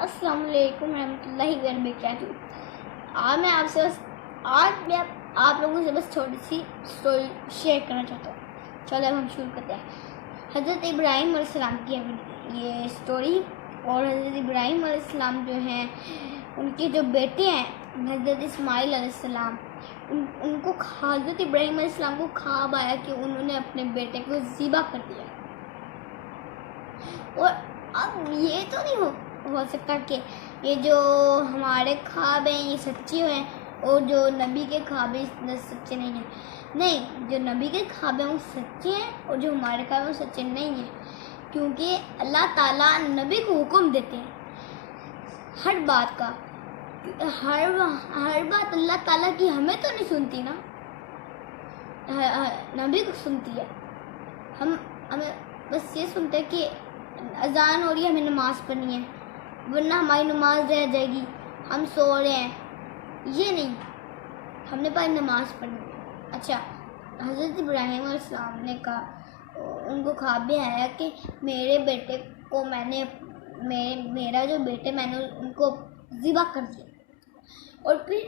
السلام علیکم ورحمۃ اللہ وبرکاتہ۔ آج میں آپ لوگوں سے بس تھوڑی سی اسٹوری شیئر کرنا چاہتا ہوں۔ چلو اب ہم شروع کرتے ہیں۔ حضرت ابراہیم علیہ السلام کی یہ اسٹوری، اور حضرت ابراہیم علیہ السلام جو ہیں ان کے جو بیٹے ہیں حضرت اسماعیل علیہ السلام، ان کو حضرت ابراہیم علیہ السلام کو خواب آیا کہ انہوں نے اپنے بیٹے کو ذبح کر دیا۔ اور اب یہ تو نہیں ہو سکتا کہ یہ جو ہمارے خواب ہیں یہ سچے ہیں اور جو نبی کے خواب ہیں سچے نہیں ہیں۔ نہیں، جو نبی کے خواب ہیں وہ سچے ہیں اور جو ہمارے خواب ہیں وہ سچے نہیں ہیں، کیونکہ اللہ تعالیٰ نبی کو حکم دیتے ہیں ہر بات کا۔ ہر بات اللہ تعالیٰ کی ہمیں تو نہیں سنتی نا، نبی کو سنتی ہے۔ ہمیں بس یہ سنتے ہیں کہ اذان ہو رہی ہے، ہمیں نماز پڑھنی ہے، ورنہ ہماری نماز رہ جائے گی، ہم سو رہے ہیں، یہ نہیں، ہم نے پہلے نماز پڑھنی ہے۔ اچھا، حضرت ابراہیم علیہ السلام نے کہا، ان کو خواب بھی آیا کہ میرے بیٹے کو میرا جو بیٹے میں نے ان کو ذبح کر دیا۔ اور پھر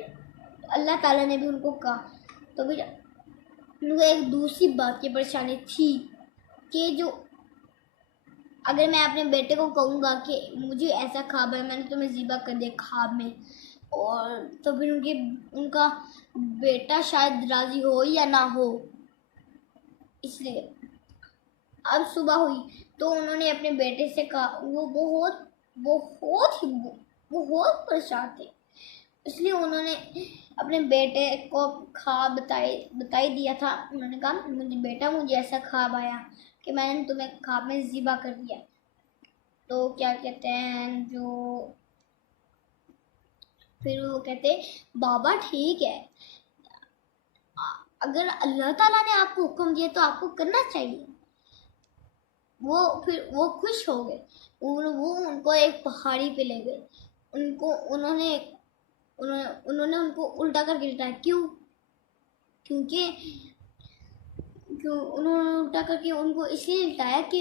اللہ تعالیٰ نے بھی ان کو کہا، تو پھر ان کو ایک دوسری بات کی پریشانی تھی کہ جو اگر میں اپنے بیٹے کو کہوں گا کہ مجھے ایسا خواب ہے، میں نے تمہیں ذبح کر دیا خواب میں، اور تو پھر ان کا بیٹا شاید راضی ہو یا نہ ہو۔ اس لیے اب صبح ہوئی تو انہوں نے اپنے بیٹے سے کہا، وہ بہت پریشان تھے، اس لیے انہوں نے اپنے بیٹے کو خواب بتائی دیا تھا۔ انہوں نے کہا، بیٹا مجھے ایسا خواب آیا کہ میں نے تمہیں خواب میں ذبح کر دیا۔ تو کیا کہتے ہیں پھر وہ کہتے، بابا ٹھیک ہے، اگر اللہ تعالیٰ نے آپ کو حکم دیا تو آپ کو کرنا چاہیے۔ وہ خوش ہو گئے، وہ ان کو ایک پہاڑی پہ لے گئے، انہوں نے ان کو الٹا کر کے لٹایا۔ کیونکہ انہوں نے الٹا کر کے ان کو اس لیے لٹایا کہ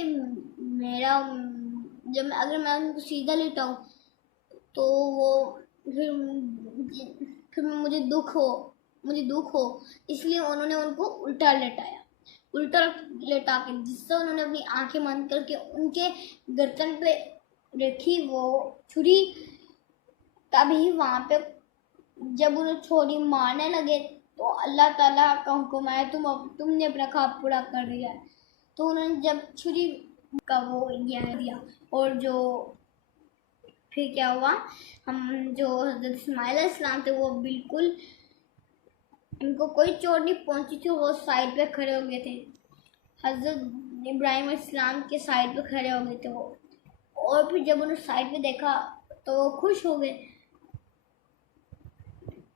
اگر میں ان کو سیدھا لٹاؤں تو وہ پھر مجھے دکھ ہو، اس لیے انہوں نے ان کو الٹا لٹا کے، جس سے انہوں نے اپنی آنکھیں بند کر کے ان کے گردن پہ رکھی وہ چھری۔ تبھی وہاں پہ جب انہیں چھری مارنے لگے تو اللہ تعالیٰ کا حکم آیا، تم نے اپنا خواب پورا کر دیا۔ تو انہوں نے جب چھری کا وہ دیا، اور جو پھر کیا ہوا، جو حضرت اسماعیل علیہ السلام تھے وہ بالکل ان کو کوئی چوٹ نہیں پہنچی تھی، وہ سائڈ پہ کھڑے ہو گئے تھے، حضرت ابراہیم علیہ السلام کے سائڈ پہ کھڑے ہو گئے تھے وہ۔ اور پھر جب انہوں نے سائڈ پہ دیکھا تو وہ خوش ہو گئے۔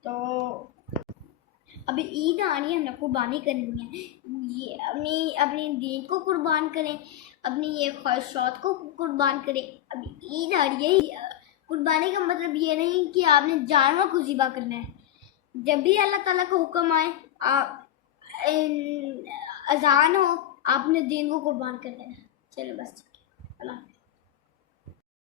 تو ابھی عید آ رہی ہے، ہم نے قربانی کرنی ہے، یہ اپنی دین کو قربان کریں، اپنی یہ خواہشات کو قربان کریں۔ ابھی عید آ رہی ہے، قربانی کا مطلب یہ نہیں کہ آپ نے جانور کو ذبح کرنا ہے۔ جب بھی اللہ تعالیٰ کا حکم آئے، اذان ہو، آپ نے دین کو قربان کرنا ہے۔ چلو بس، اللہ